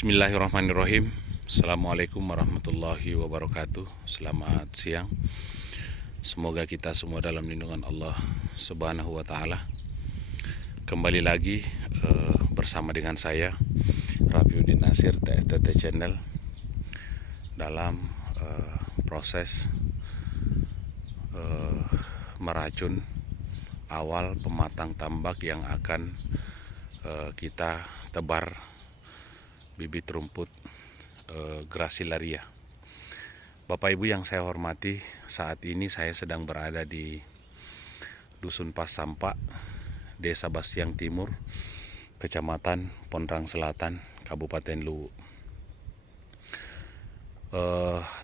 Bismillahirrahmanirrahim. Assalamualaikum warahmatullahi wabarakatuh. Selamat siang. Semoga kita semua dalam lindungan Allah Subhanahu wa Ta'ala. Kembali lagi bersama dengan saya Rafiuddin Nasir TTT Channel dalam proses meracun awal pematang tambak yang akan kita tebar bibit rumput Gracilaria. Bapak Ibu yang saya hormati, saat ini saya sedang berada di Dusun Pasampa, Desa Bastiang Timur, Kecamatan Pondrang Selatan, Kabupaten Luwu.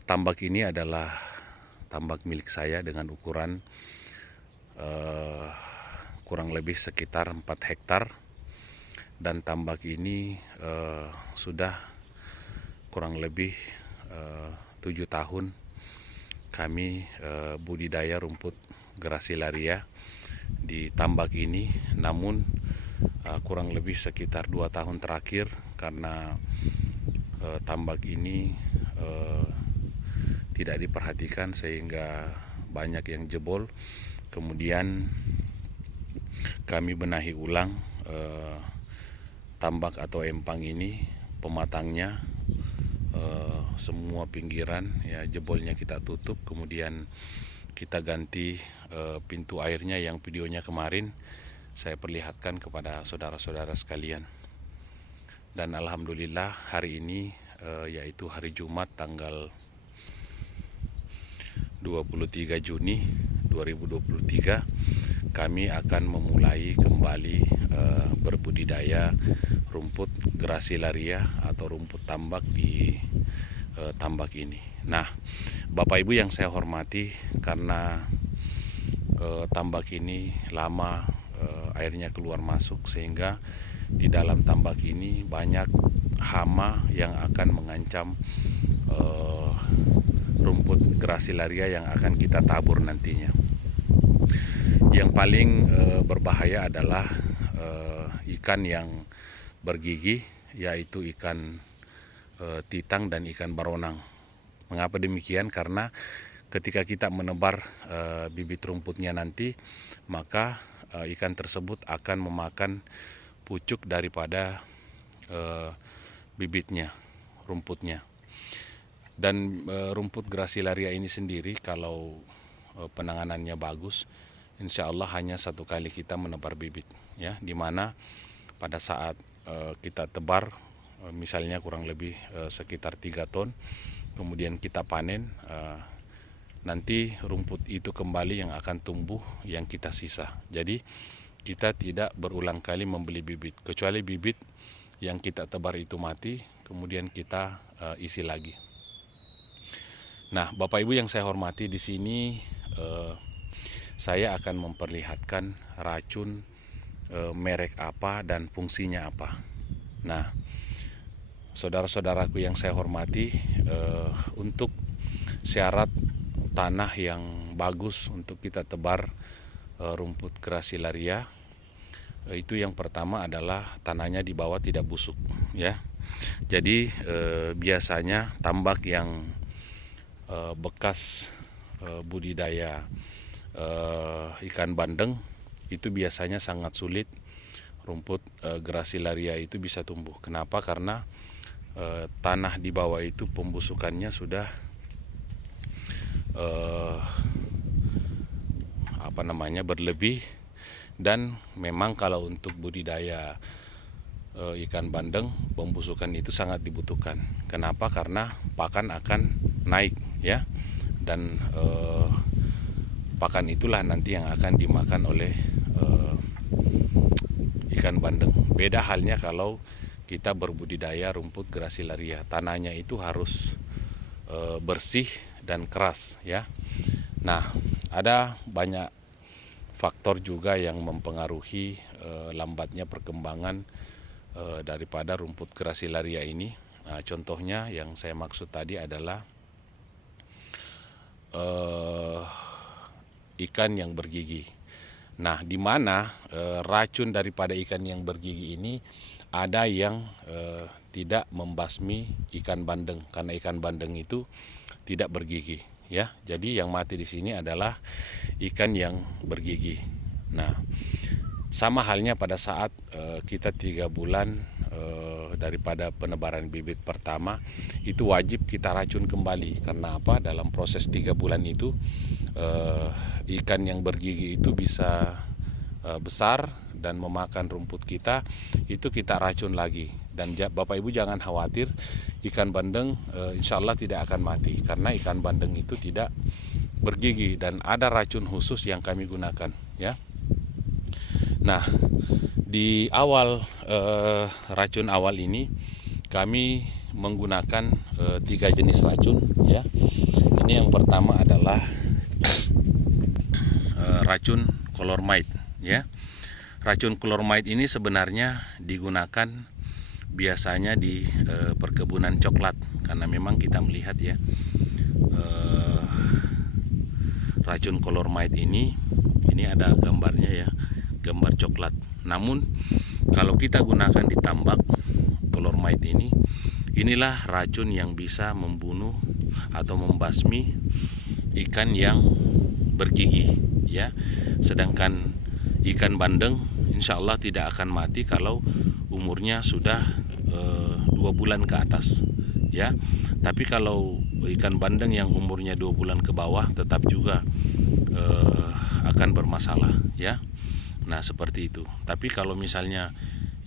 Tambak ini adalah tambak milik saya dengan ukuran kurang lebih sekitar 4 hektar. Dan tambak ini sudah kurang lebih 7 tahun kami budidaya rumput Gracilaria di tambak ini. Namun kurang lebih sekitar 2 tahun terakhir karena tambak ini tidak diperhatikan sehingga banyak yang jebol. Kemudian kami benahi ulang tambak atau empang ini, pematangnya semua pinggiran ya jebolnya kita tutup, kemudian kita ganti pintu airnya yang videonya kemarin saya perlihatkan kepada saudara-saudara sekalian. Dan alhamdulillah hari ini yaitu hari Jumat tanggal 23 Juni 2023 kami akan memulai kembali berbudidaya rumput Gracilaria atau rumput tambak di tambak ini. Nah, Bapak Ibu yang saya hormati, karena tambak ini lama airnya keluar masuk sehingga di dalam tambak ini banyak hama yang akan mengancam rumput Gracilaria yang akan kita tabur nantinya. Yang paling berbahaya adalah ikan yang bergigi, yaitu ikan titang dan ikan baronang. Mengapa demikian? Karena ketika kita menebar bibit rumputnya nanti, maka ikan tersebut akan memakan pucuk daripada bibitnya, rumputnya. Dan rumput Gracilaria ini sendiri kalau penanganannya bagus, insya Allah hanya 1 kali kita menebar bibit, ya, dimana pada saat kita tebar misalnya kurang lebih sekitar 3 ton, kemudian kita panen, nanti rumput itu kembali yang akan tumbuh yang kita sisa. Jadi kita tidak berulang kali membeli bibit, kecuali bibit yang kita tebar itu mati, kemudian kita isi lagi. Nah, Bapak Ibu yang saya hormati, di sini saya akan memperlihatkan racun merek apa dan fungsinya apa. Nah, saudara-saudaraku yang saya hormati, untuk syarat tanah yang bagus untuk kita tebar rumput Gracilaria, itu yang pertama adalah tanahnya di bawah tidak busuk, ya. Jadi biasanya tambak yang bekas budidaya ikan bandeng itu biasanya sangat sulit rumput Gracilaria itu bisa tumbuh. Kenapa? Karena tanah di bawah itu pembusukannya sudah berlebih, dan memang kalau untuk budidaya ikan bandeng pembusukan itu sangat dibutuhkan. Kenapa? Karena pakan akan naik, ya, dan pakan itulah nanti yang akan dimakan oleh ikan bandeng. Beda halnya kalau kita berbudidaya rumput Gracilaria, tanahnya itu harus bersih dan keras, ya. Nah, ada banyak faktor juga yang mempengaruhi lambatnya perkembangan daripada rumput Gracilaria ini. Nah, contohnya yang saya maksud tadi adalah ikan yang bergigi. Nah, di mana racun daripada ikan yang bergigi ini ada yang tidak membasmi ikan bandeng, karena ikan bandeng itu tidak bergigi, ya. Jadi yang mati di sini adalah ikan yang bergigi. Nah, sama halnya pada saat kita 3 bulan daripada penebaran bibit pertama, itu wajib kita racun kembali. Karena apa? Dalam proses 3 bulan itu ikan yang bergigi itu bisa besar dan memakan rumput kita, itu kita racun lagi. Dan Bapak Ibu jangan khawatir, ikan bandeng insya Allah tidak akan mati, karena ikan bandeng itu tidak bergigi dan ada racun khusus yang kami gunakan, ya. Nah, di awal racun awal ini kami menggunakan 3 jenis racun, ya. Ini yang pertama adalah racun Colormite, ya. Racun Colormite ini sebenarnya digunakan biasanya di perkebunan coklat, karena memang kita melihat, ya, racun Colormite ini ada gambarnya, ya, gambar coklat. Namun kalau kita gunakan di tambak Colormite inilah racun yang bisa membunuh atau membasmi ikan yang bergigi, ya. Sedangkan ikan bandeng insya Allah tidak akan mati kalau umurnya sudah 2 bulan ke atas, ya. Tapi kalau ikan bandeng yang umurnya 2 bulan ke bawah tetap juga akan bermasalah, ya. Nah, seperti itu. Tapi kalau misalnya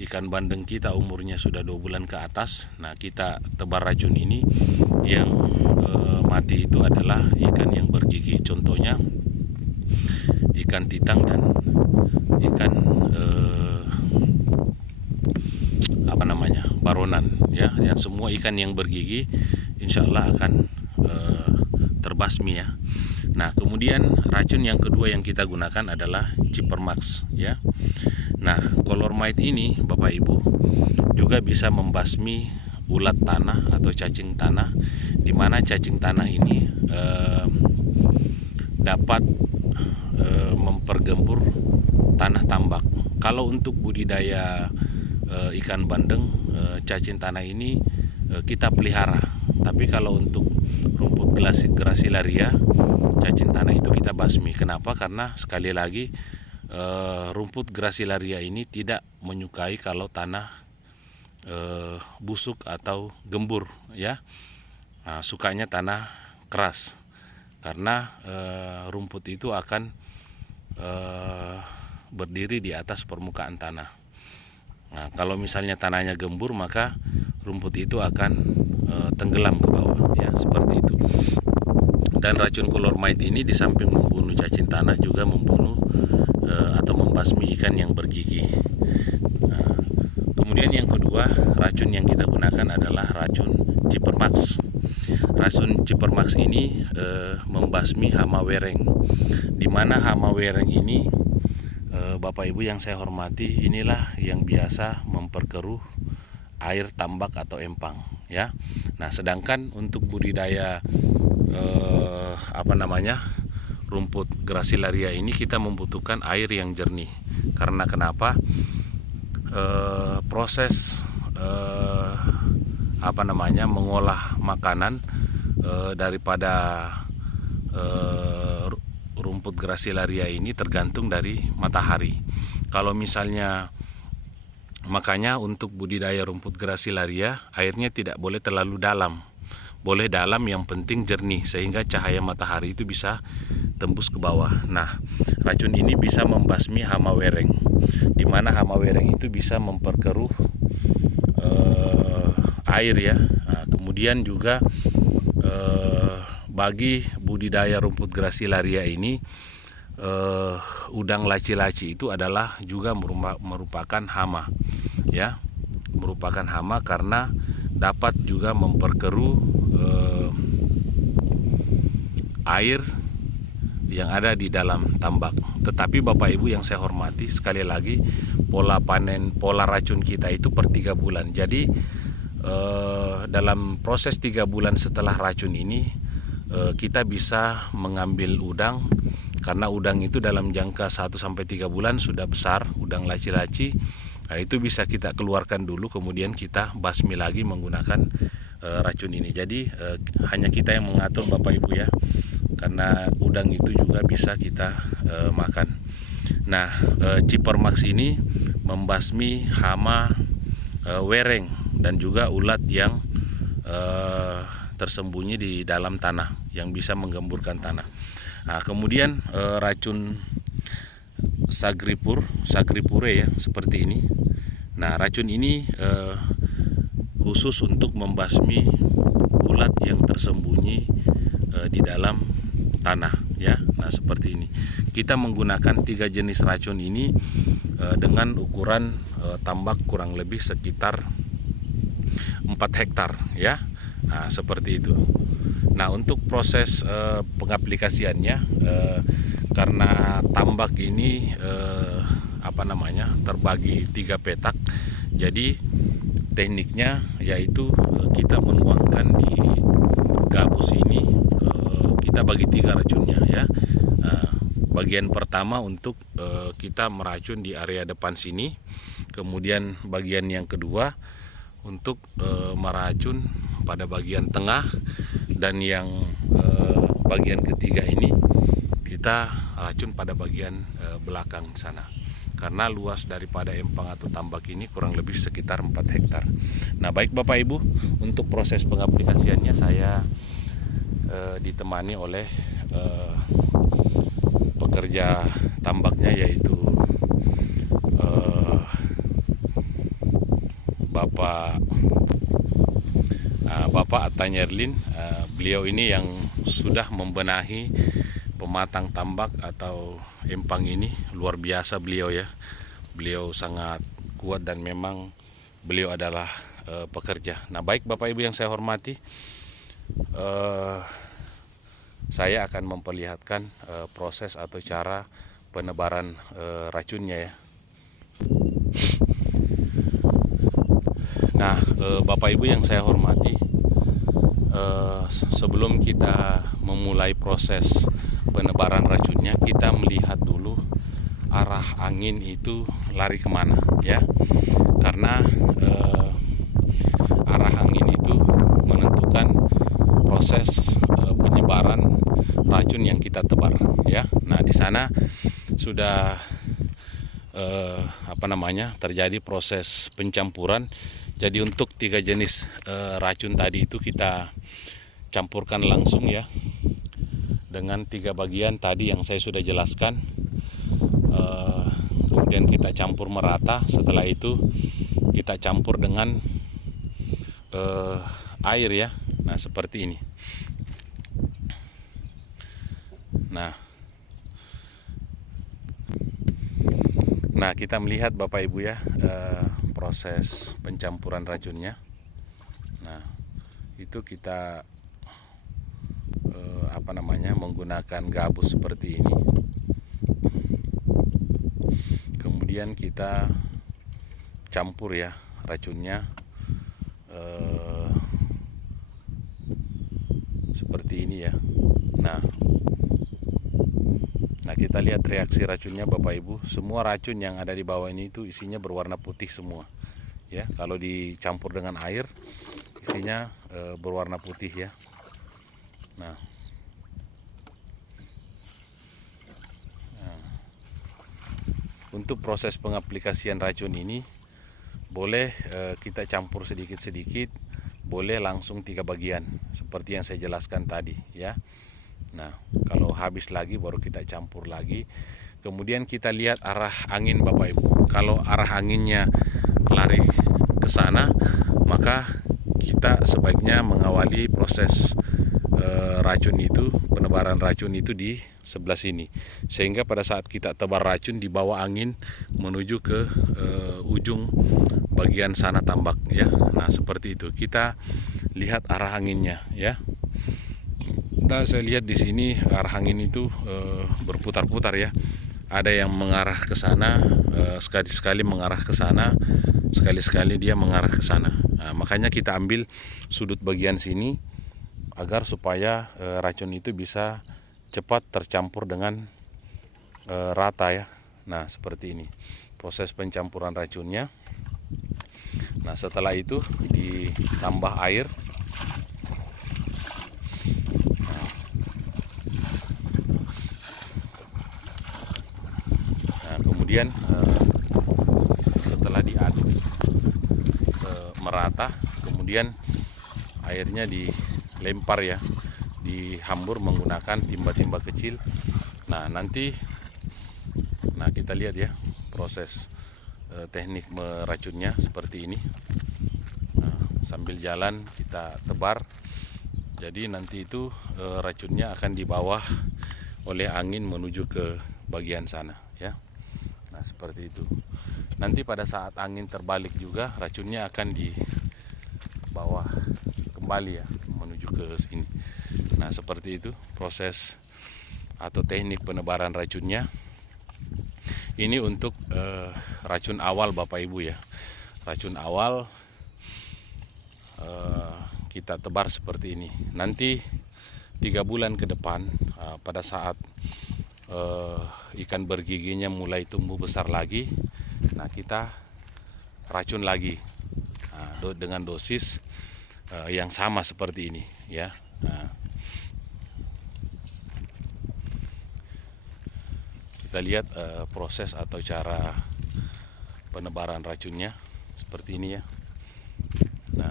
ikan bandeng kita umurnya sudah 2 bulan ke atas, nah kita tebar racun ini, yang mati itu adalah ikan yang bergigi. Contohnya ikan titang dan ikan baronan, ya. Yang semua ikan yang bergigi insya Allah akan terbasmi, ya. Nah, kemudian racun yang kedua yang kita gunakan adalah Cipermax, ya. Nah, Colormite ini Bapak Ibu juga bisa membasmi ulat tanah atau cacing tanah, di mana cacing tanah ini dapat mempergembur tanah tambak. Kalau untuk budidaya ikan bandeng, cacing tanah ini kita pelihara. Tapi kalau untuk rumput Gracilaria, cacing tanah itu kita basmi. Kenapa? Karena sekali lagi rumput Gracilaria ini tidak menyukai kalau tanah busuk atau gembur, ya. Nah, sukanya tanah keras, karena rumput itu akan berdiri di atas permukaan tanah. Nah, kalau misalnya tanahnya gembur, maka rumput itu akan tenggelam ke bawah, ya, seperti itu. Dan racun Colormite ini di samping membunuh cacing tanah juga membunuh atau membasmi ikan yang bergigi. Nah, kemudian yang kedua, racun yang kita gunakan adalah racun Cipermax. Racun Cipermax ini membasmi hama wereng, di mana hama wereng ini Bapak Ibu yang saya hormati, inilah yang biasa memperkeruh air tambak atau empang, ya. Nah, sedangkan untuk budidaya rumput Gracilaria ini kita membutuhkan air yang jernih. Karena kenapa? Proses mengolah makanan daripada rumput Gracilaria ini tergantung dari matahari. Kalau misalnya, makanya untuk budidaya rumput Gracilaria airnya tidak boleh terlalu dalam, boleh dalam, yang penting jernih, sehingga cahaya matahari itu bisa tembus ke bawah. Nah, racun ini bisa membasmi hama wereng, di mana hama wereng itu bisa memperkeruh air, ya. Nah, kemudian juga bagi budidaya rumput Gracilaria ini, udang laci-laci itu adalah juga merupakan hama, ya, merupakan hama karena dapat juga memperkeruh air yang ada di dalam tambak. Tetapi Bapak Ibu yang saya hormati, sekali lagi pola racun kita itu per 3 bulan. Jadi dalam proses 3 bulan setelah racun ini kita bisa mengambil udang karena udang itu dalam jangka 1-3 bulan sudah besar, udang laci-laci. Nah, itu bisa kita keluarkan dulu, kemudian kita basmi lagi menggunakan racun ini. Jadi hanya kita yang mengatur Bapak Ibu ya, karena udang itu juga bisa kita makan. Nah, Cipermax ini membasmi hama wereng dan juga ulat yang tersembunyi di dalam tanah yang bisa menggemburkan tanah. Nah, kemudian racun sagripure ya, seperti ini. Nah, racun ini khusus untuk membasmi ulat yang tersembunyi di dalam tanah ya. Nah, seperti ini. Kita menggunakan 3 jenis racun ini dengan ukuran tambak kurang lebih sekitar 4 hektar ya. Nah, seperti itu. Nah, untuk proses pengaplikasiannya, karena tambak ini terbagi 3 petak, jadi tekniknya yaitu kita menuangkan di gabus ini, kita bagi 3 racunnya ya. Bagian pertama untuk kita meracun di area depan sini, kemudian bagian yang kedua untuk meracun pada bagian tengah, dan yang bagian ketiga ini kita racun pada bagian belakang sana, karena luas daripada empang atau tambak ini kurang lebih sekitar 4 hektar. Nah, baik Bapak Ibu, untuk proses pengaplikasiannya saya ditemani oleh pekerja tambaknya, yaitu Bapak Atanyerlin. Beliau ini yang sudah membenahi pematang tambak atau empang ini. Luar biasa beliau ya. Beliau sangat kuat dan memang beliau adalah pekerja. Nah, baik Bapak Ibu yang saya hormati, saya akan memperlihatkan proses atau cara penebaran racunnya ya. Nah, Bapak Ibu yang saya hormati, sebelum kita memulai proses penebaran racunnya, kita melihat dulu arah angin itu lari kemana ya, karena arah angin itu menentukan proses penyebaran racun yang kita tebar ya. Nah, di sana sudah terjadi proses pencampuran. Jadi untuk 3 jenis racun tadi itu kita campurkan langsung ya, dengan 3 bagian tadi yang saya sudah jelaskan. Kemudian kita campur merata. Setelah itu kita campur dengan air ya. Nah, seperti ini. Nah, kita melihat Bapak Ibu ya, proses pencampuran racunnya. Nah, itu kita menggunakan gabus seperti ini. Kemudian kita campur ya racunnya seperti ini ya. Nah, kita lihat reaksi racunnya Bapak Ibu. Semua racun yang ada di bawah ini itu isinya berwarna putih semua ya. Kalau dicampur dengan air, isinya berwarna putih ya. Nah, untuk proses pengaplikasian racun ini boleh kita campur sedikit-sedikit, boleh langsung 3 bagian seperti yang saya jelaskan tadi ya. Nah, kalau habis lagi baru kita campur lagi. Kemudian kita lihat arah angin Bapak Ibu. Kalau arah anginnya lari ke sana, maka kita sebaiknya mengawali proses racun itu, penebaran racun itu di sebelah sini, sehingga pada saat kita tebar racun dibawa angin menuju ke ujung bagian sana tambak ya. Nah, seperti itu. Kita lihat arah anginnya ya. Nah, saya lihat di sini arah angin itu berputar-putar ya. Ada yang mengarah ke sana, sekali-sekali mengarah ke sana, sekali-sekali dia mengarah ke sana. Nah, makanya kita ambil sudut bagian sini agar supaya racun itu bisa cepat tercampur dengan rata ya. Nah, seperti ini proses pencampuran racunnya. Nah, setelah itu ditambah air. Nah, kemudian setelah diaduk merata, kemudian airnya dilempar ya, dihambur menggunakan timba-timba kecil. Nah, nanti kita lihat ya proses teknik meracunnya seperti ini. Nah, sambil jalan kita tebar. Jadi nanti itu racunnya akan dibawa oleh angin menuju ke bagian sana ya. Nah, seperti itu. Nanti pada saat angin terbalik juga racunnya akan dibawa kembali ya menuju ke sini. Nah, seperti itu proses atau teknik penebaran racunnya. Ini untuk racun awal Bapak Ibu ya. Racun awal kita tebar seperti ini. Nanti 3 bulan ke depan pada saat ikan bergiginya mulai tumbuh besar lagi, nah kita racun lagi dengan dosis yang sama seperti ini ya. Nah, kita lihat proses atau cara penebaran racunnya seperti ini ya. Nah,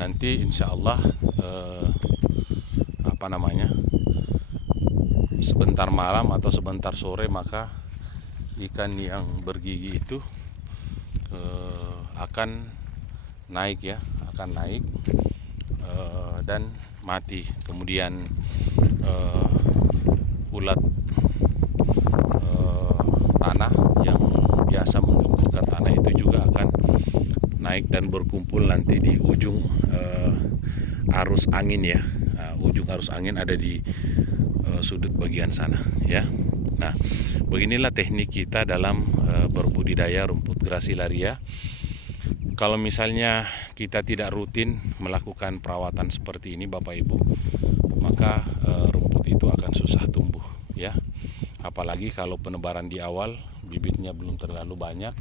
nanti insya Allah sebentar malam atau sebentar sore maka ikan yang bergigi itu akan naik ya, dan mati. Kemudian ulat tanah yang biasa menggemburkan tanah itu juga akan naik dan berkumpul nanti di ujung arus angin ya. Ujung arus angin ada di sudut bagian sana ya. Nah, beginilah teknik kita dalam berbudidaya rumput Gracilaria. Kalau misalnya kita tidak rutin melakukan perawatan seperti ini Bapak Ibu, maka rumput itu akan susah tumbuh ya. Apalagi kalau penebaran di awal bibitnya belum terlalu banyak,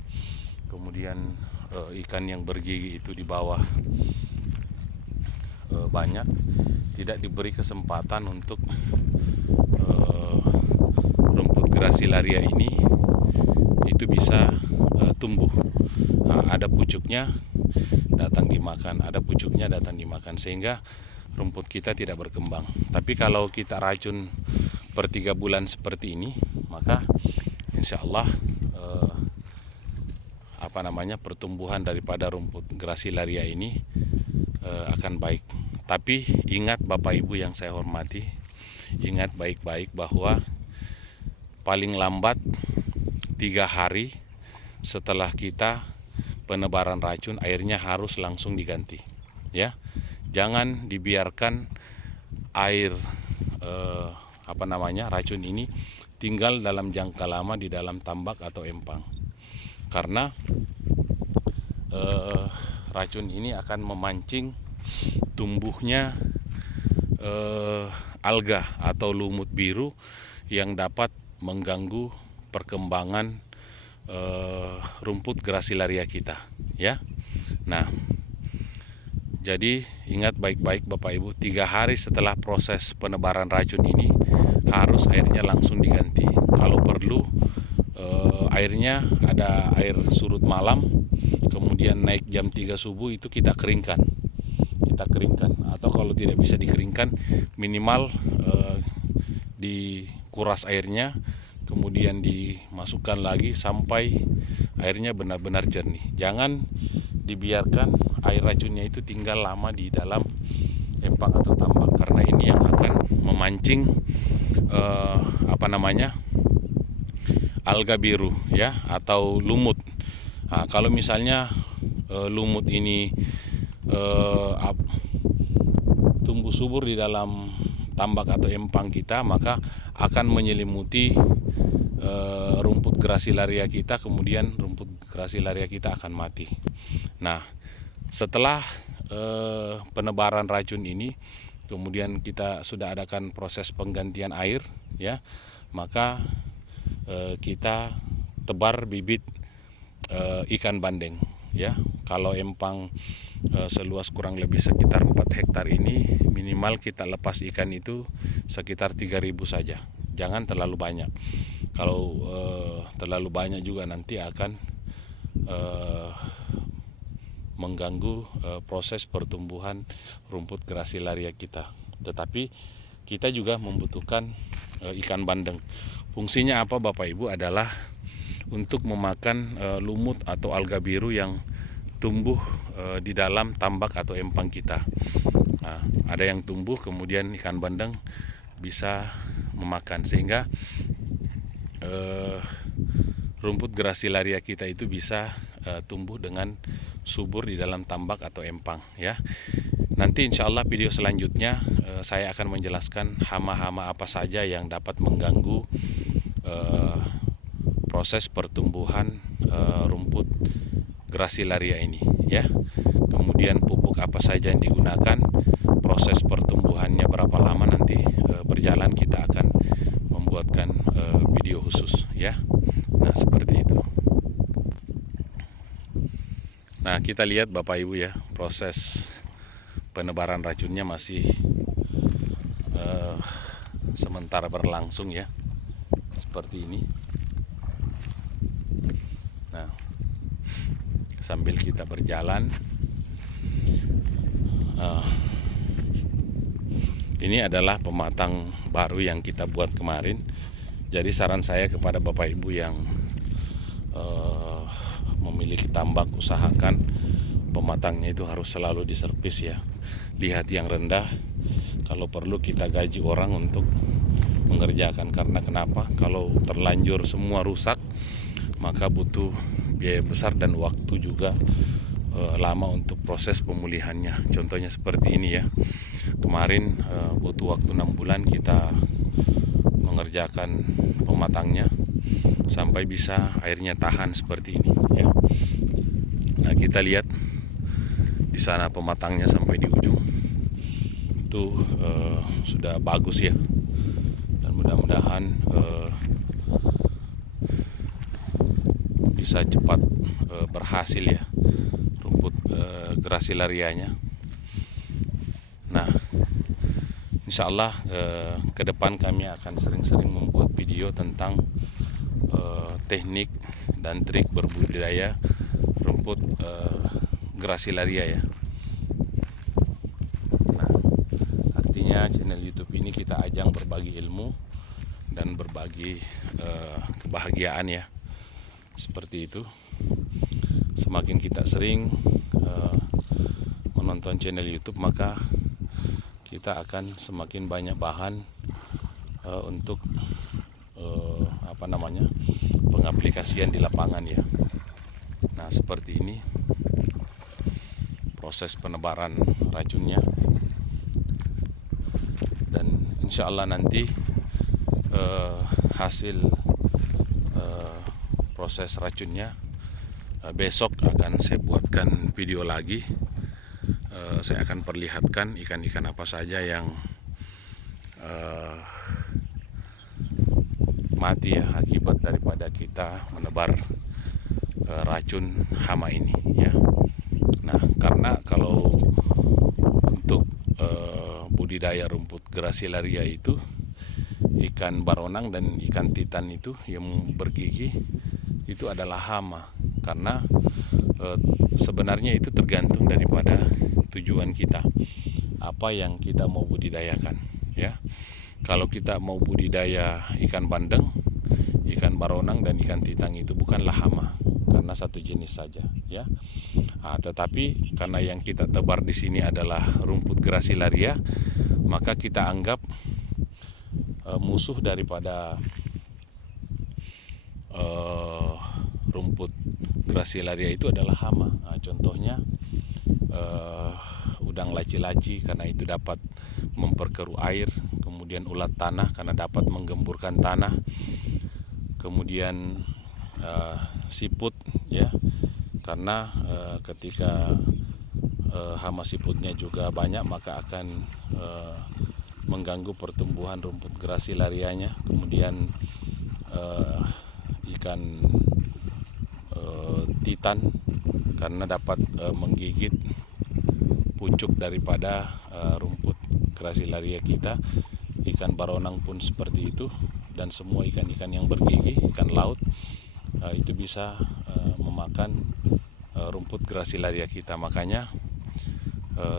kemudian ikan yang bergigi itu di bawah banyak, tidak diberi kesempatan untuk rumput Gracilaria ini itu bisa tumbuh. Ada pucuknya datang dimakan, ada pucuknya datang dimakan, sehingga rumput kita tidak berkembang. Tapi kalau kita racun per 3 bulan seperti ini, maka insya Allah pertumbuhan daripada rumput Gracilaria ini akan baik. Tapi ingat Bapak Ibu yang saya hormati, ingat baik-baik bahwa paling lambat 3 hari setelah kita penebaran racun, airnya harus langsung diganti ya. Jangan dibiarkan air racun ini tinggal dalam jangka lama di dalam tambak atau empang, karena racun ini akan memancing tumbuhnya alga atau lumut biru yang dapat mengganggu perkembangan rumput Gracilaria kita ya. Nah, jadi ingat baik-baik Bapak Ibu, 3 hari setelah proses penebaran racun ini harus airnya langsung diganti. Kalau perlu airnya ada air surut malam, kemudian naik jam 3 subuh itu kita keringkan, atau kalau tidak bisa dikeringkan minimal dikuras airnya, kemudian dimasukkan lagi sampai airnya benar-benar jernih. Jangan dibiarkan air racunnya itu tinggal lama di dalam empang atau tambak, karena ini yang akan memancing alga biru ya, atau lumut. Nah, kalau misalnya lumut ini tumbuh subur di dalam tambak atau empang kita, maka akan menyelimuti rumput Gracilaria kita, kemudian rumput Gracilaria kita akan mati. Nah, Setelah penebaran racun ini, kemudian kita sudah adakan proses penggantian air, ya, maka kita tebar bibit ikan bandeng, ya. Kalau empang seluas kurang lebih sekitar 4 hektar ini, minimal kita lepas ikan itu sekitar 3.000 saja, jangan terlalu banyak. Kalau terlalu banyak juga nanti akan mengganggu proses pertumbuhan rumput Gracilaria kita. Tetapi kita juga membutuhkan ikan bandeng. Fungsinya apa Bapak Ibu? Adalah untuk memakan lumut atau alga biru yang tumbuh di dalam tambak atau empang kita. Nah, ada yang tumbuh, kemudian ikan bandeng bisa memakan, sehingga rumput Gracilaria kita itu bisa tumbuh dengan subur di dalam tambak atau empang, ya. Nanti insya Allah video selanjutnya saya akan menjelaskan hama-hama apa saja yang dapat mengganggu proses pertumbuhan rumput Gracilaria ini, ya. Kemudian pupuk apa saja yang digunakan, proses pertumbuhannya berapa lama nanti berjalan, kita akan membuatkan video khusus, ya. Nah, seperti itu. Nah, kita lihat Bapak Ibu, ya, proses penebaran racunnya masih sementara berlangsung, ya, seperti ini. Nah, sambil kita berjalan, ini adalah pematang baru yang kita buat kemarin. Jadi saran saya kepada Bapak Ibu yang memiliki tambak, usahakan pematangnya itu harus selalu diservis, ya. Lihat yang rendah, kalau perlu kita gaji orang untuk mengerjakan. Karena kenapa? Kalau terlanjur semua rusak, maka butuh biaya besar dan waktu juga lama untuk proses pemulihannya. Contohnya seperti ini, ya. Kemarin butuh waktu 6 bulan kita mengerjakan pematangnya sampai bisa airnya tahan seperti ini, ya. Nah, kita lihat di sana pematangnya sampai di ujung itu sudah bagus, ya. Dan mudah-mudahan bisa cepat berhasil, ya, rumput Gracilarianya. Nah, insya Allah ke depan kami akan sering-sering membuat video tentang teknik dan trik berbudidaya rumput Gracilaria, ya. Nah, artinya channel YouTube ini kita ajang berbagi ilmu dan berbagi kebahagiaan, ya. Seperti itu. Semakin kita sering menonton channel YouTube, maka kita akan semakin banyak bahan untuk pengaplikasian di lapangan, ya. Nah, seperti ini proses penebaran racunnya, dan insya Allah nanti hasil proses racunnya besok akan saya buatkan video lagi. Saya akan perlihatkan ikan-ikan apa saja yang mati, ya, akibat daripada kita menebar racun hama ini, ya. Nah, karena kalau untuk budidaya rumput Gracilaria itu, ikan baronang dan ikan titan itu yang bergigi itu adalah hama. Karena sebenarnya itu tergantung daripada tujuan kita, apa yang kita mau budidayakan, ya. Kalau kita mau budidaya ikan bandeng, ikan baronang dan ikan titang itu bukanlah hama, karena satu jenis saja, ya. Nah, tetapi karena yang kita tebar di sini adalah rumput Gracilaria, maka kita anggap musuh daripada rumput Gracilaria itu adalah hama. Nah, contohnya udang laci-laci, karena itu dapat memperkeruh air. Kemudian ulat tanah, karena dapat menggemburkan tanah. Kemudian siput, ya, karena ketika hama siputnya juga banyak, maka akan mengganggu pertumbuhan rumput gracilarianya. Kemudian ikan titan karena dapat menggigit pucuk daripada rumput grasilaria kita. Ikan baronang pun seperti itu, dan semua ikan-ikan yang bergigi, ikan laut, itu bisa memakan rumput grasilaria kita. Makanya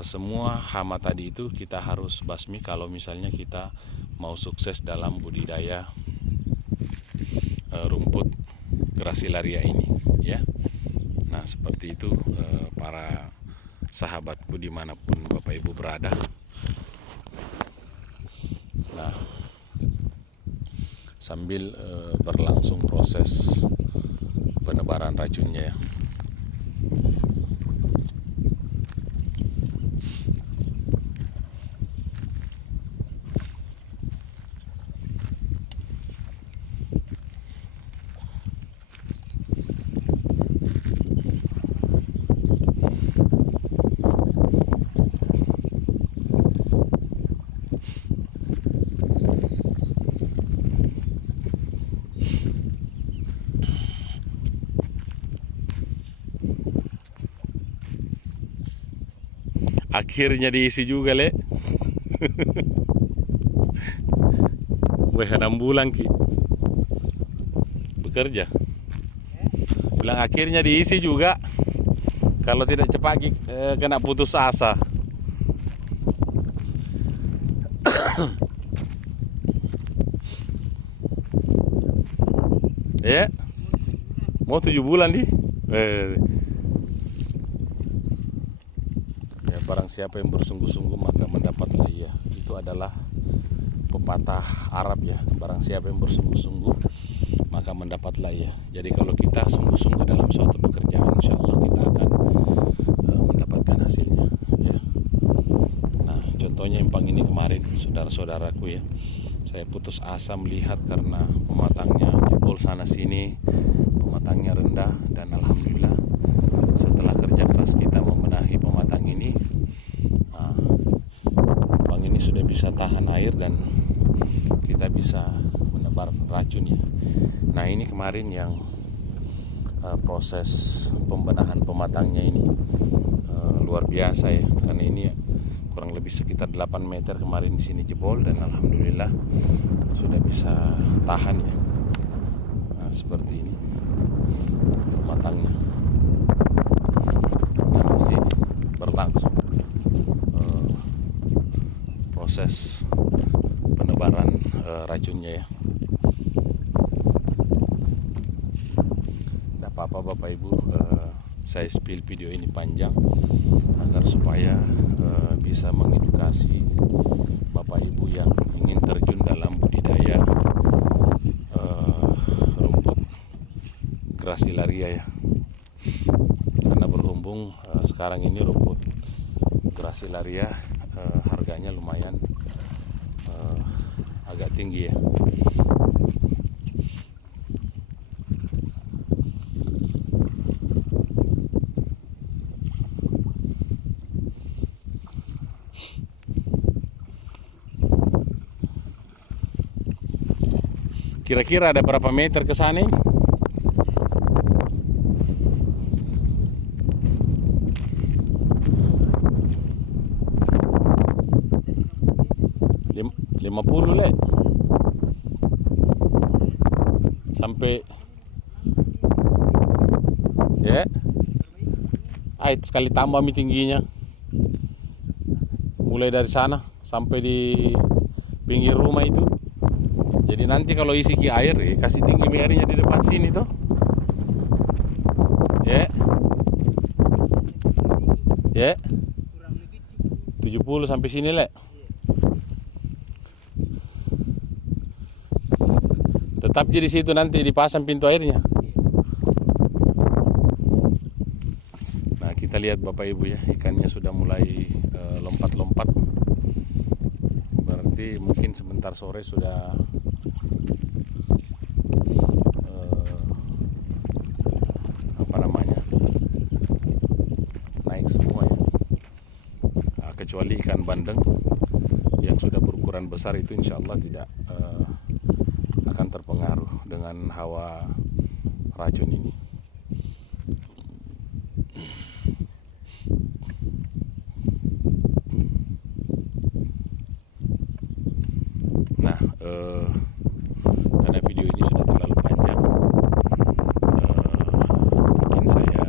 semua hama tadi itu kita harus basmi kalau misalnya kita mau sukses dalam budidaya rumput grasilaria ini, ya. Nah, seperti itu para sahabatku dimanapun Bapak Ibu berada. Nah, sambil berlangsung proses penebaran racunnya, ya. Akhirnya diisi juga, Le. Weh, 6 bulan Ki bekerja. Bilang akhirnya diisi juga. Kalau tidak cepat kena putus asa. Ya, mau 7 bulan di. Ya, barang siapa yang bersungguh-sungguh maka mendapatlah ia. Itu adalah pepatah Arab, ya. Barang siapa yang bersungguh-sungguh maka mendapatlah ia. Jadi kalau kita sungguh-sungguh dalam suatu pekerjaan, insya Allah kita akan mendapatkan hasilnya, ya. Nah, contohnya empang ini kemarin, saudara-saudaraku, ya. Saya putus asa melihat karena pematangnya jebol sana sini, pematangnya rendah, dan alhamdulillah setelah kerja keras kita membenahi pematang ini, empang ini sudah bisa tahan air dan kita bisa menebar racun, ya. Nah, ini kemarin yang proses pembenahan pematangnya ini luar biasa, ya, karena ini kurang lebih sekitar 8 meter kemarin di sini jebol, dan alhamdulillah sudah bisa tahan, ya. Nah, seperti ini pematangnya. Dan masih berlangsung proses penebaran racunnya, ya. Tidak apa-apa Bapak Ibu, saya spill video ini panjang agar supaya bisa mengedukasi Bapak Ibu yang ingin terjun dalam budidaya rumput grasilaria, ya. Karena berhubung sekarang ini rumput grasilaria harganya lumayan agak tinggi, ya. Kira-kira ada berapa meter ke sana? 50, Le. Sampai ya. Sekali tambah mi tingginya. Mulai dari sana sampai di pinggir rumah itu. Jadi nanti kalau isi ki air, kasih tinggi mi airnya di depan sini toh. Ya. Ya. 70 sampai sini, Le. Tetap jadi situ nanti dipasang pintu airnya. Nah, kita lihat Bapak Ibu, ya, ikannya sudah mulai lompat-lompat. Berarti mungkin sebentar sore sudah naik semua, ya. kecuali ikan bandeng yang sudah berukuran besar itu insya Allah tidak akan terpengaruh dengan hawa racun ini. Nah, karena video ini sudah terlalu panjang, mungkin saya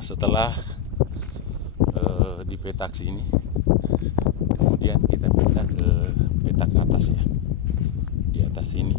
setelah di petak sini, kemudian kita pindah ke petak atas ya, di atas sini.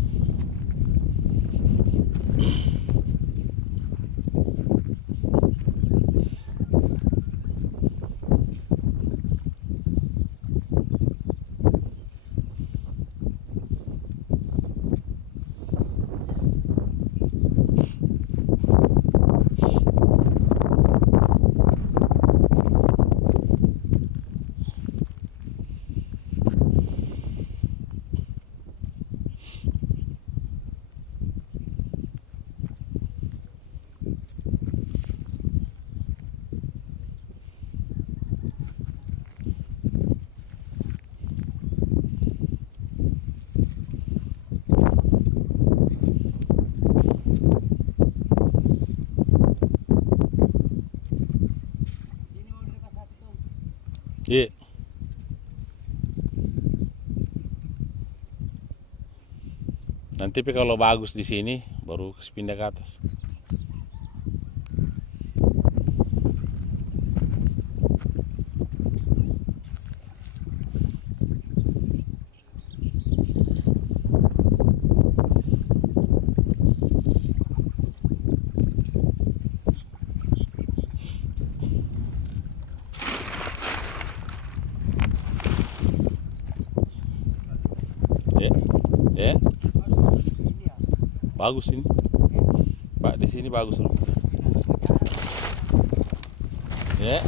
Iya. Nanti kalau bagus di sini baru pindah ke atas. Ya. Bagus ini. Pak, di sini bagus loh. Ya.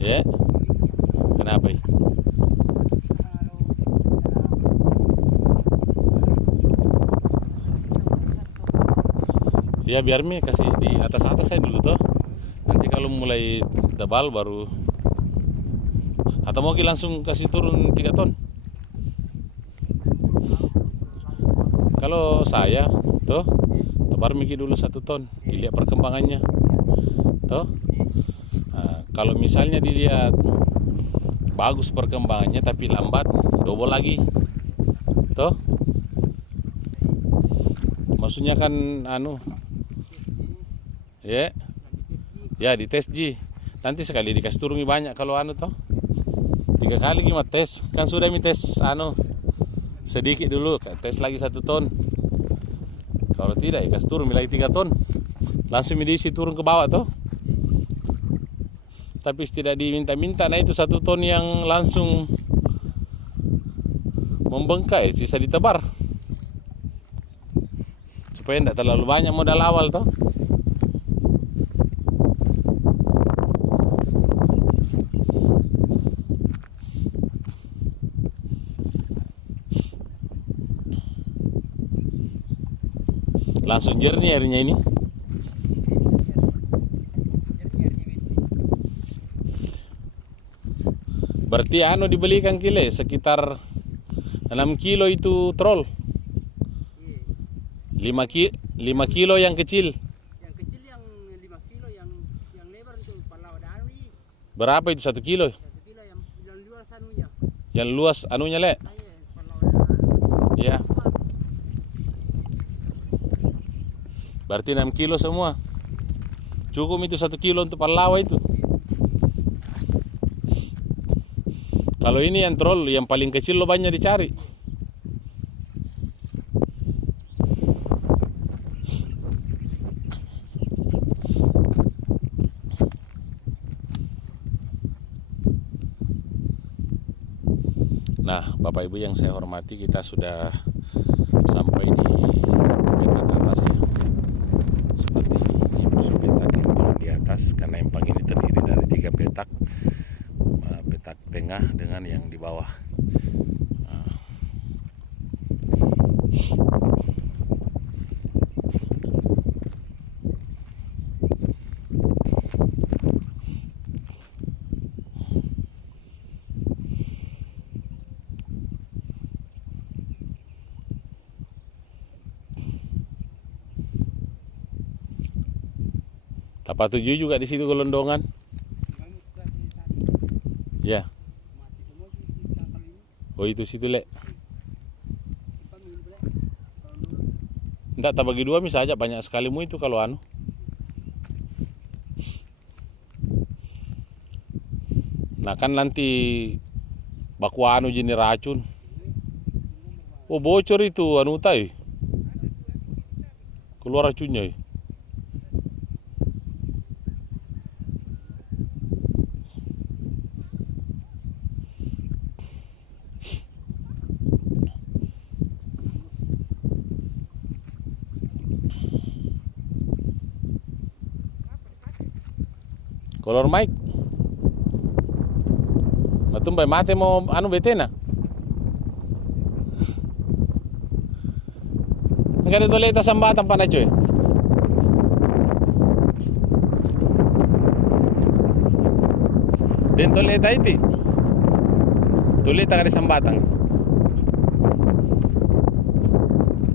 Ya. Kenapa ini? Ya biar Mi kasih di atas-atas saya dulu toh. Nanti kalau mulai tebal baru, atau mau langsung kasih turun 3 ton. Kalau saya tuh tebar Miki dulu 1 ton, dilihat perkembangannya tuh. Nah, kalau misalnya dilihat bagus perkembangannya tapi lambat, double lagi tuh. Maksudnya kan ya di tes Ji, nanti sekali dikasih turun banyak. Kalau toh 3 kali cuma tes, kan sudah mi tes sedikit dulu, tes lagi 1 ton. Kalau tidak ya kasih turun lagi 3 ton, langsung diisi turun ke bawah tuh. Tapi tidak diminta-minta, nah itu 1 ton yang langsung membengkai, sisa ditebar supaya tidak terlalu banyak modal awal toh. Langsung jernih airnya ini. Berarti dibelikan kile sekitar 6 kilo itu troll. 5 kilo yang kecil. Yang kecil yang 5 kilo, yang lebar itu palau dari. Berapa itu 1 kilo? 1 kilo yang luas anunya. Yang luas anunya le? Palau dari. Ya. Berarti 6 kilo semua. Cukup itu 1 kilo untuk palau itu. Kalau ini yang troll yang paling kecil lo banyak dicari. Nah, Bapak Ibu yang saya hormati, kita sudah sampai di petak atas ya. Seperti ini petak yang di atas, karena empang ini terdiri dari 3 petak. Petak tengah dengan yang di bawah. Tapak 7 juga di situ gelondongan. Ya. Oh itu situ le. Enggak, tak bagi 2 bisa aja, banyak sekali mu itu kalau anu. Nah kan nanti baku anu jenis racun. Oh bocor itu anu tai. Keluar racunnya. Kolor mic. Matumbai mate mau anu betena. Enggak ada toleta sambatan panai coy. Den toleta itu. Toleta kada sambatan.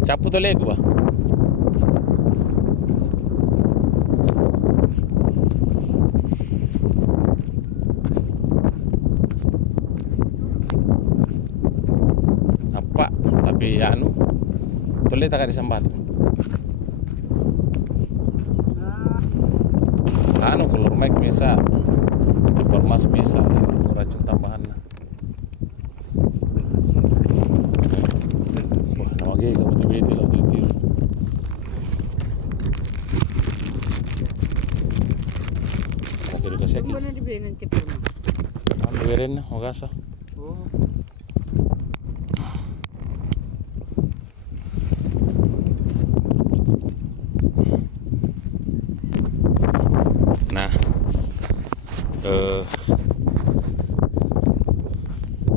Capu tole gua. Tapi anu toleta kada sambat. Anu kolor mic biasa, cepor mas biasa itu racun tambahan. Wah, nawage ka betul betul lah betul. Oke, dikasih lagi. Mana dibengan cepur mah? Anu beren na, magasa. Oh.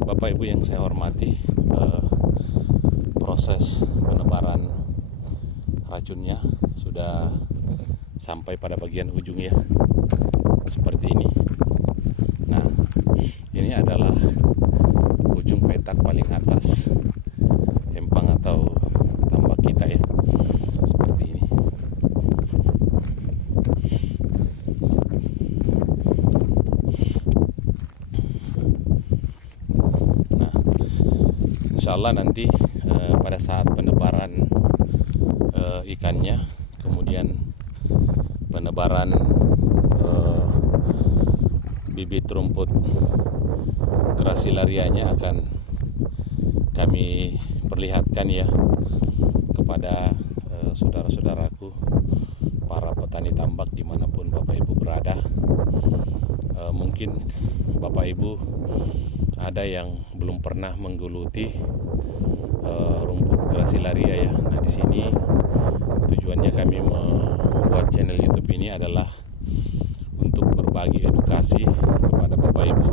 Bapak Ibu yang saya hormati, proses penebaran racunnya sudah sampai pada bagian ujung ya, seperti ini. Nah, ini adalah ujung petak paling atas empang atau tambak kita ya, seperti ini. Insya Allah nanti pada saat penebaran ikannya, kemudian penebaran bibit rumput grasilarianya akan kami perlihatkan ya kepada saudara-saudaraku para petani tambak dimanapun Bapak Ibu berada. Mungkin Bapak Ibu ada yang belum pernah menggeluti rumput Gracilaria ya. Nah, di sini tujuannya kami membuat channel YouTube ini adalah untuk berbagi edukasi kepada Bapak Ibu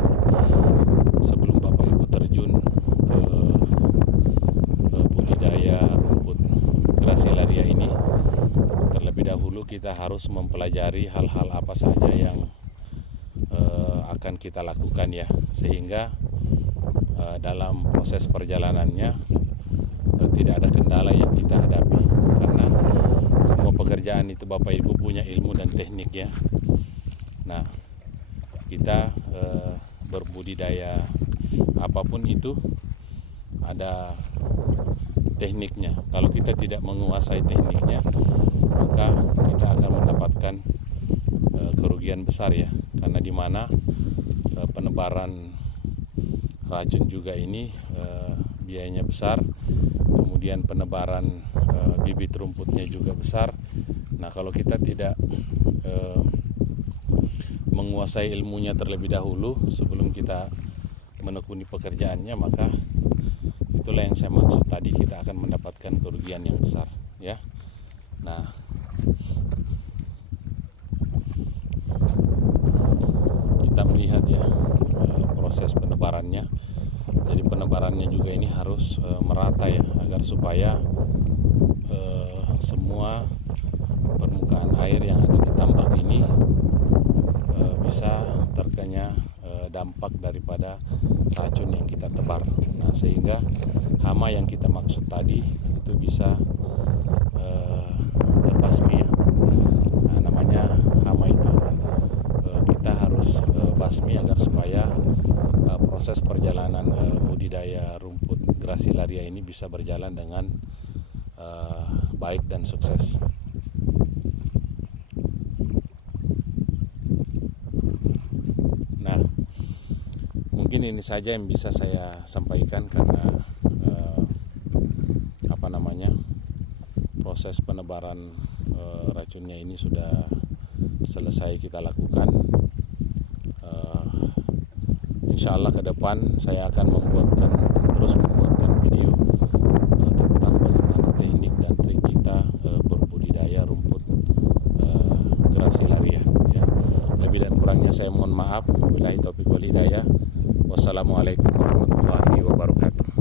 sebelum Bapak Ibu terjun ke budidaya rumput Gracilaria ini. Terlebih dahulu kita harus mempelajari hal-hal apa saja yang akan kita lakukan ya, sehingga dalam proses perjalanannya tidak ada kendala yang kita hadapi, karena semua pekerjaan itu Bapak Ibu punya ilmu dan teknik ya. Nah, kita berbudidaya apapun itu ada tekniknya. Kalau kita tidak menguasai tekniknya, maka kita akan mendapatkan kerugian besar ya, karena di mana penebaran racun juga ini biayanya besar, kemudian penebaran bibit rumputnya juga besar. Nah, kalau kita tidak menguasai ilmunya terlebih dahulu sebelum kita menekuni pekerjaannya, maka itulah yang saya maksud tadi, kita akan mendapatkan kerugian yang besar ya. Nah, kita melihat ya proses penebarannya. Jadi penebarannya juga ini harus merata ya, agar supaya semua permukaan air yang ada di tambak ini bisa terkena dampak daripada racun yang kita tebar. Nah, sehingga hama yang kita maksud tadi itu bisa terbasmi ya. Nah, namanya hama itu kita harus basmi agar supaya proses perjalanan budidaya rumput Gracilaria ini bisa berjalan dengan baik dan sukses. Nah, mungkin ini saja yang bisa saya sampaikan, karena proses penebaran racunnya ini sudah selesai kita lakukan. Insya Allah ke depan saya akan terus membuatkan video tentang bagaimana teknik dan trik kita berbudidaya rumput Gracilaria ya. Lebih dan kurangnya saya mohon maaf. Wabillahi taufiq wal hidayah. Wassalamualaikum warahmatullahi wabarakatuh.